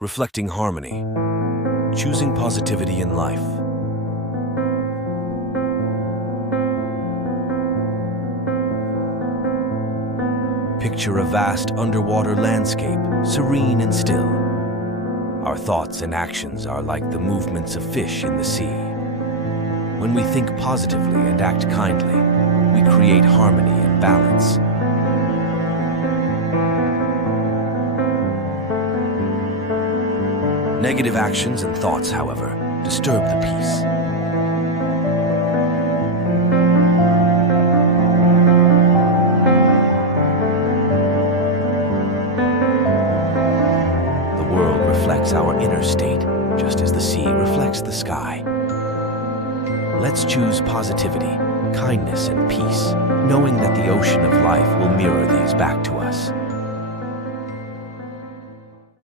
reflecting harmony, choosing positivity in life. Picture a vast underwater landscape, serene and still. Our thoughts and actions are like the movements of fish in the sea. When we think positively and act kindly, we create harmony and balance. Negative actions and thoughts, however, disturb the peace. The world reflects our inner state, just as the sea reflects the sky. Let's choose positivity, kindness, and peace, knowing that the ocean of life will mirror these back to us.